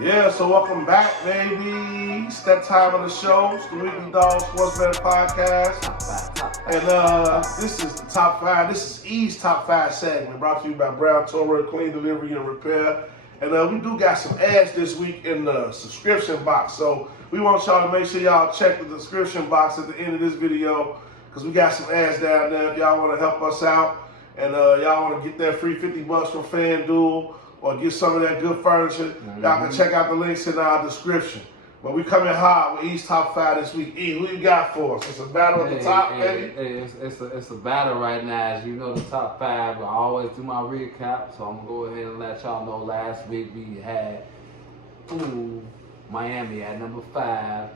Yeah, so welcome back, baby. It's that time of the show. It's the Weekly Dog Sports Betting Podcast. And this is the top five. This is E's top five segment brought to you by Brown Torah Clean Delivery and Repair. And we do got some ads this week in the subscription box. So we want y'all to make sure y'all check the description box at the end of this video because we got some ads down there if y'all want to help us out. And y'all want to get that free $50 from FanDuel or get some of that good furniture, y'all can check out the links in our description. But we coming hard with E's top five this week. E, who you got for us? It's a battle at the top, baby. It's a battle right now. As you know, the top five. I always do my recap, so I'm gonna go ahead and let y'all know. Last week we had Miami at number 5,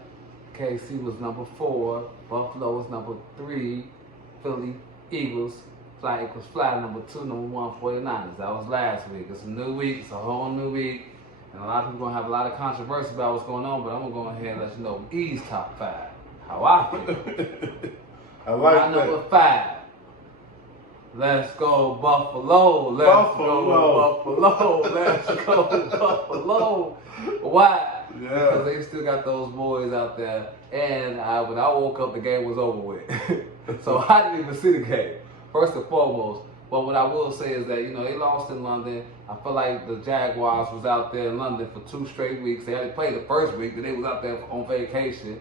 KC was number 4, Buffalo was number 3, Philly Eagles. Fly equals fly, number 2, number 1, 49ers. That was last week. It's a new week. It's a whole new week. And a lot of people going to have a lot of controversy about what's going on, but I'm going to go ahead and let you know E's top 5. How I feel. I like that. Number 5. Let's go Buffalo. Let's go Buffalo. Let's go Buffalo. Why? Yeah. Because they still got those boys out there. And when I woke up, the game was over with. So I didn't even see the game. First and foremost, but what I will say is that, they lost in London. I feel like the Jaguars was out there in London for 2 straight weeks. They only played the first week, then they was out there on vacation.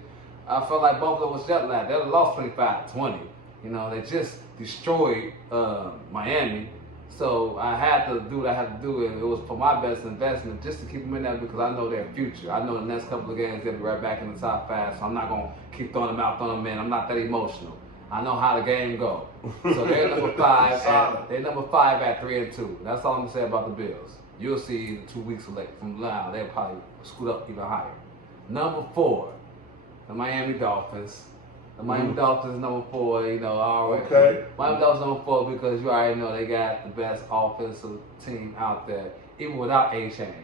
I felt like Buffalo was jet lagged. They lost 25-20. They just destroyed Miami. So I had to do what I had to do, and it was for my best investment just to keep them in there because I know their future. I know the next couple of games they'll be right back in the top 5, so I'm not going to keep throwing them out, throwing them in. I'm not that emotional. I know how the game go. So they're number 5 at 3-2. That's all I'm gonna say about the Bills. You'll see 2 weeks from now, they'll probably scoot up even higher. Number 4, the Miami Dolphins. The Miami Dolphins number 4, already. Okay. Miami Dolphins number 4 because you already know they got the best offensive team out there, even without A-Chain.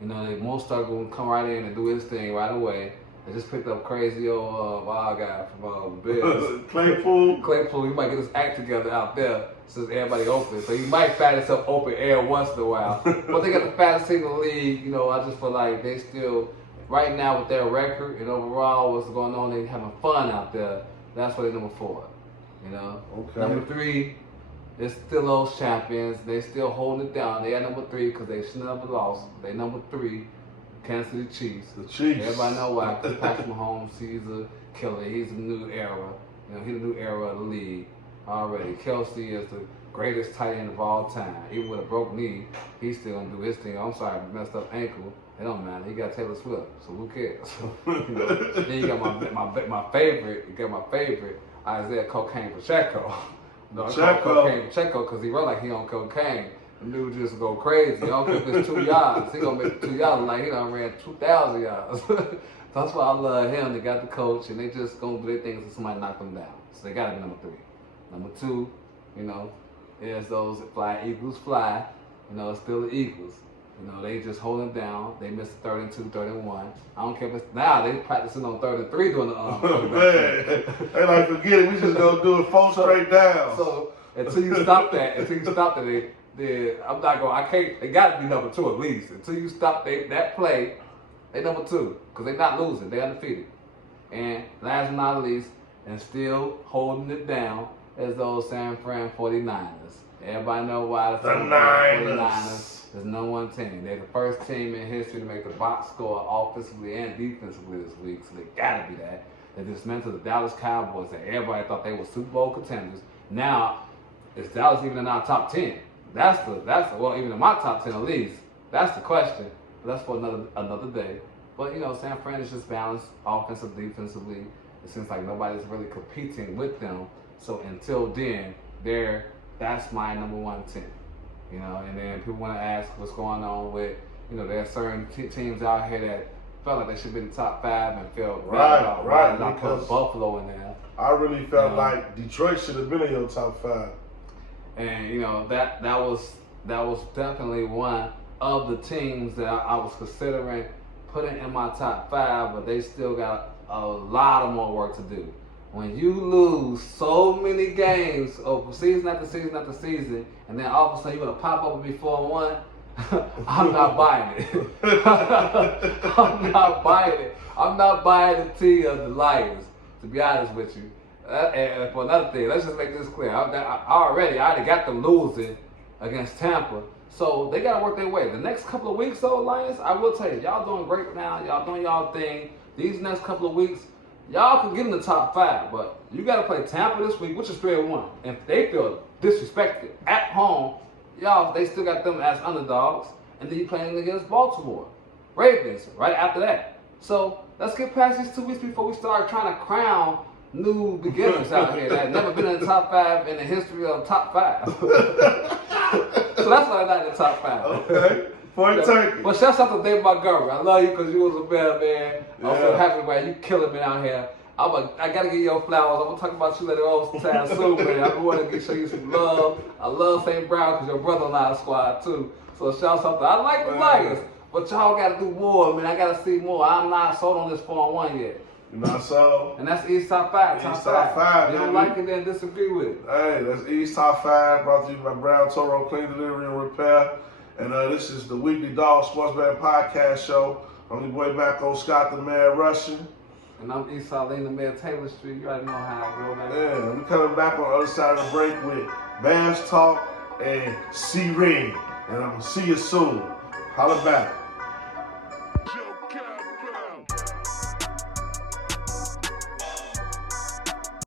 They most are gonna come right in and do his thing right away. They just picked up crazy old wild guy from Bills. Claypool, he might get his act together out there since everybody open. So he might find himself open air once in a while. But they got the fattest team in the league. I just feel like they still, right now with their record and overall what's going on, they having fun out there. That's why they're number 4. Okay. Number 3, they're still those champions. They still holding it down. They at number 3 because they should never lost. They number 3. Kansas City Chiefs. The Chiefs. Everybody know why. Because Patrick Mahomes, he's a killer. He's a new era. He's a new era of the league already. Kelsey is the greatest tight end of all time. Even with a broke knee, he's still gonna do his thing. I'm sorry, messed up ankle. It don't matter. He got Taylor Swift, so who cares? Then you got my favorite. You got my favorite Isaiah Cocaine Pacheco. Cocaine Pacheco because he run like he on cocaine. The dude just go crazy. I don't care if it's 2 yards. He gonna make 2 yards like he done ran 2,000 yards. That's why I love him. They got the coach, and they just gonna do their things until somebody knock them down. So they gotta be number 3. Number 2, is those fly Eagles fly. It's still the Eagles. They just holding down. They missed 3rd and 2, 3rd and 1. I don't care if it's now. They practicing on 3rd and 3 doing the man, they like forget it. We just gonna do it 4 straight down. So until you stop that, I'm not going. I can't. They got to be number 2 at least. Until you stop that play, they number 2 because they're not losing. They're undefeated. And last but not least, and still holding it down is those San Fran 49ers. Everybody know why the San Fran 49ers is number 1 team. They're the first team in history to make the box score offensively and defensively this week, so they got to be that. They dismantled the Dallas Cowboys that everybody thought they were Super Bowl contenders. Now, is Dallas even in our top 10? That's well, even in my top 10 at least. That's the question. But that's for another day. But San Fran is just balanced offensively, defensively. It seems like nobody's really competing with them. So until then, that's my number 1 team. And then people want to ask what's going on with, there are certain teams out here that felt like they should be in the top 5 and felt bad about why did I put Buffalo in there. I really felt like Detroit should have been in your top 5. And that was definitely one of the teams that I was considering putting in my top 5, but they still got a lot of more work to do. When you lose so many games over season after season after season, and then all of a sudden you want to pop up and be 4-1, I'm not buying it. I'm not buying it. I'm not buying the team of the Lions, to be honest with you. And for another thing, let's just make this clear. I already got them losing against Tampa. So they got to work their way. The next couple of weeks, though, Lions, I will tell you, y'all doing great now. Y'all doing y'all thing. These next couple of weeks, y'all can get in the top 5. But you got to play Tampa this week, which is 3-1. And if they feel disrespected at home, y'all, they still got them as underdogs. And then you playing against Baltimore Ravens right after that. So let's get past these 2 weeks before we start trying to crown new beginners out here that have never been in the top 5 in the history of top 5. So that's why I'm not in the top 5. Okay. Point taken. But shouts out to Dave Montgomery. I love you because you was a better man. I'm so Yeah. happy, man. You killing me out here. I gotta give you your flowers. I'm gonna talk about you later on time soon, man. I want to show you some love. I love St. Brown because your brother-in-law squad too. So shouts out to I like the Lions, but y'all gotta do more, man. I gotta see more. I'm not sold on this 4-1 yet. You know so? And that's East Top 5. East Top 5, If you don't baby. like it, then disagree with it. Hey, that's East Top 5, brought to you by Brown Toro Clean Delivery and Repair. And this is the Weekly Dog Sportsman Podcast Show. I'm your boy Macko Scott, the man Russian. And I'm East Saline, the Mayor Taylor Street. You already know how I go, man. Yeah, we coming back on the other side of the break with Bass Talk and C-Ring. And I'm going to see you soon. Holla back.